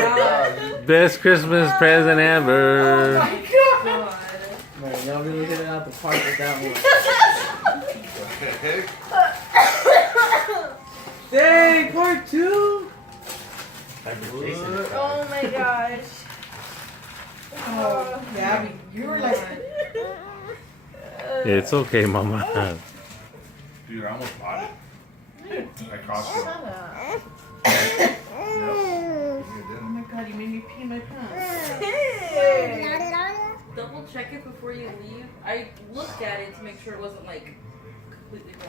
God. Best Christmas present ever. Oh my God. Man, y'all really hit it out the park with that one. Dang, part 2. Oh my gosh. Oh, Gabby, you were like. It's okay, Mama. Dude, I almost bought it. I cost it. Shut up. Oh my God, you made me pee my pants. Double check it before you leave. I looked at it to make sure it wasn't like completely blown